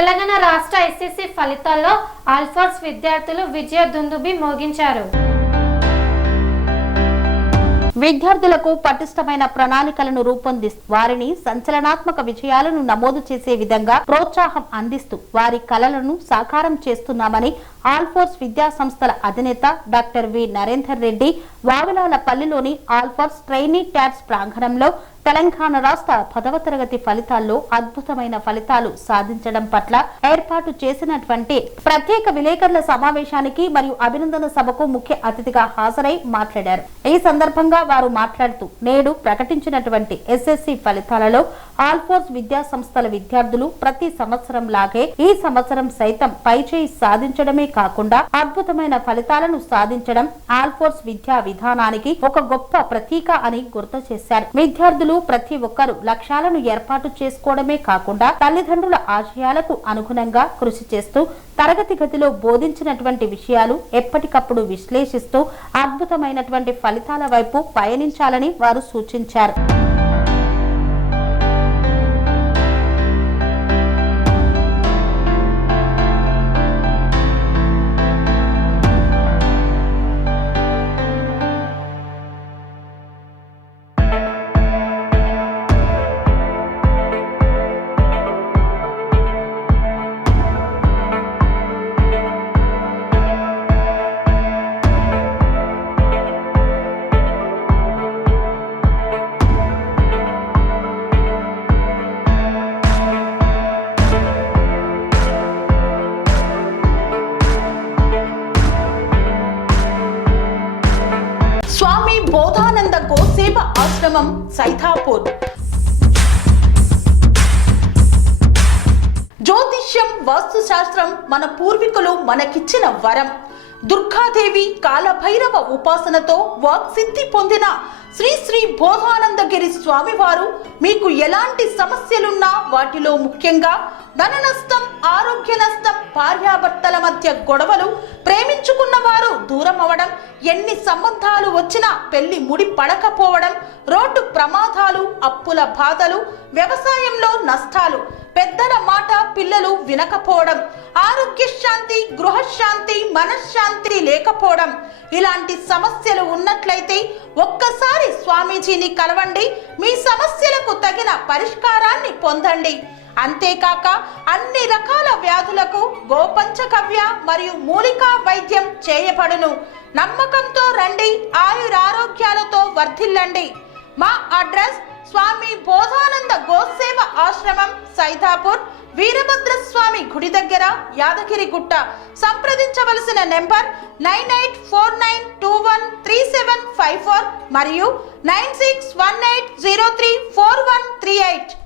తెలంగాణ రాష్ట్ర ఎస్ఎస్సి ఫలితాల్లో ఆల్ఫోర్స్ విద్యార్థులు విజయ దుందుబి మోగించారు. విద్యార్థులకు పటిష్టమైన ప్రణాళికలను రూపొందిస్తూ వారిని సంచలనాత్మక విజయాలను నమోదు చేసే విధంగా ప్రోత్సాహం అందిస్తూ వారి కలలను సాకారం చేస్తున్నామని ఆల్ఫోర్స్ విద్యా సంస్థల అధినేత డాక్టర్ వి నరేందర్ రెడ్డి వావిలాలపల్లిలోని ఆల్ఫోర్స్ ట్రైనీ ట్యాట్స్ ప్రాంగణంలో తెలంగాణ రాష్ట్ర 10వ తరగతి ఫలితాల్లో అద్భుతమైన ఫలితాలు సాధించడం పట్ల ఏర్పాటు చేసినటువంటి ప్రత్యేక విలేకరుల సమావేశానికి మరియు అభినందన సభకు ముఖ్య అతిథిగా హాజరై మాట్లాడారు. ఈ సందర్భంగా వారు మాట్లాడుతూ నేడు ప్రకటించినటువంటి ఎస్ఎస్సి ఫలితాలలో ఆల్ఫోర్స్ విద్యా సంస్థల విద్యార్థులు ప్రతి సంవత్సరం లాగే ఈ సంవత్సరం సైతం పైచేయి సాధించడమే కాకుండా అద్భుతమైన ఫలితాలను సాధించడం ఆల్ఫోర్స్ విద్యా విధానానికి ఒక గొప్ప ప్రతీక అని గుర్తు చేశారు. విద్యార్థులు ప్రతి ఒక్కరూ లక్ష్యాలను ఏర్పాటు చేసుకోవడమే కాకుండా తల్లిదండ్రుల ఆశయాలకు అనుగుణంగా కృషి చేస్తూ తరగతి గదిలో బోధించినటువంటి విషయాలు ఎప్పటికప్పుడు విశ్లేషిస్తూ అద్భుతమైనటువంటి ఫలితాల వైపు పయనించాలని వారు సూచించారు. స్వామి బోధానంద గోసేవ ఆశ్రమం సైథాపూర్. జ్యోతిష్యం, వాస్తుశాస్త్రం మన పూర్వీకులు మనకిచ్చిన వరం. దుర్గాదేవి, కాలభైరవ ఉపాసనతో వాక్సిద్ధి పొందిన శ్రీ శ్రీ బోధానందగిరి స్వామివారు మీకు ఎలాంటి సమస్యలున్నా, వాటిలో ముఖ్యంగా ధన నష్టం, ఆరోగ్య నష్టం, భార్యాభర్తల మధ్య గొడవలు, ప్రేమించుకున్న వారు దూరం అవడం, ఎన్ని సంబంధాలు వచ్చినా పెళ్లి ముడి పడకపోవడం, రోడ్డు ప్రమాదాలు, అప్పుల బాధలు, వ్యవసాయంలో నష్టాలు, పెద్దల మాట పిల్లలు వినకపోవడం, ఆరోగ్య శాంతి, గృహశాంతి, మనశ్శాంతి లేకపోవడం, ఇలాంటి సమస్యలు ఉన్నట్లయితే ఒక్కసారి స్వామీజీని కలవండి. మీ సమస్యలకు తగిన పరిష్కారాన్ని పొందండి. అంతేకాక అన్ని రకాల వ్యాధులకు గోపంచగవ్య మరియు మూలికా వైద్యం చేయబడును. నమ్మకంతో రండి, ఆయురారోగ్యాలతో వర్ధిల్లండి. మా అడ్రస్ స్వామి బోధానంద గోసేవ ఆశ్రమం సైథాపూర్, వీరభద్రస్వామి గుడి దగ్గర, యాదగిరిగుట్ట. సంప్రదించవలసిన నెంబర్ 9849213754 మరియు 9618034138.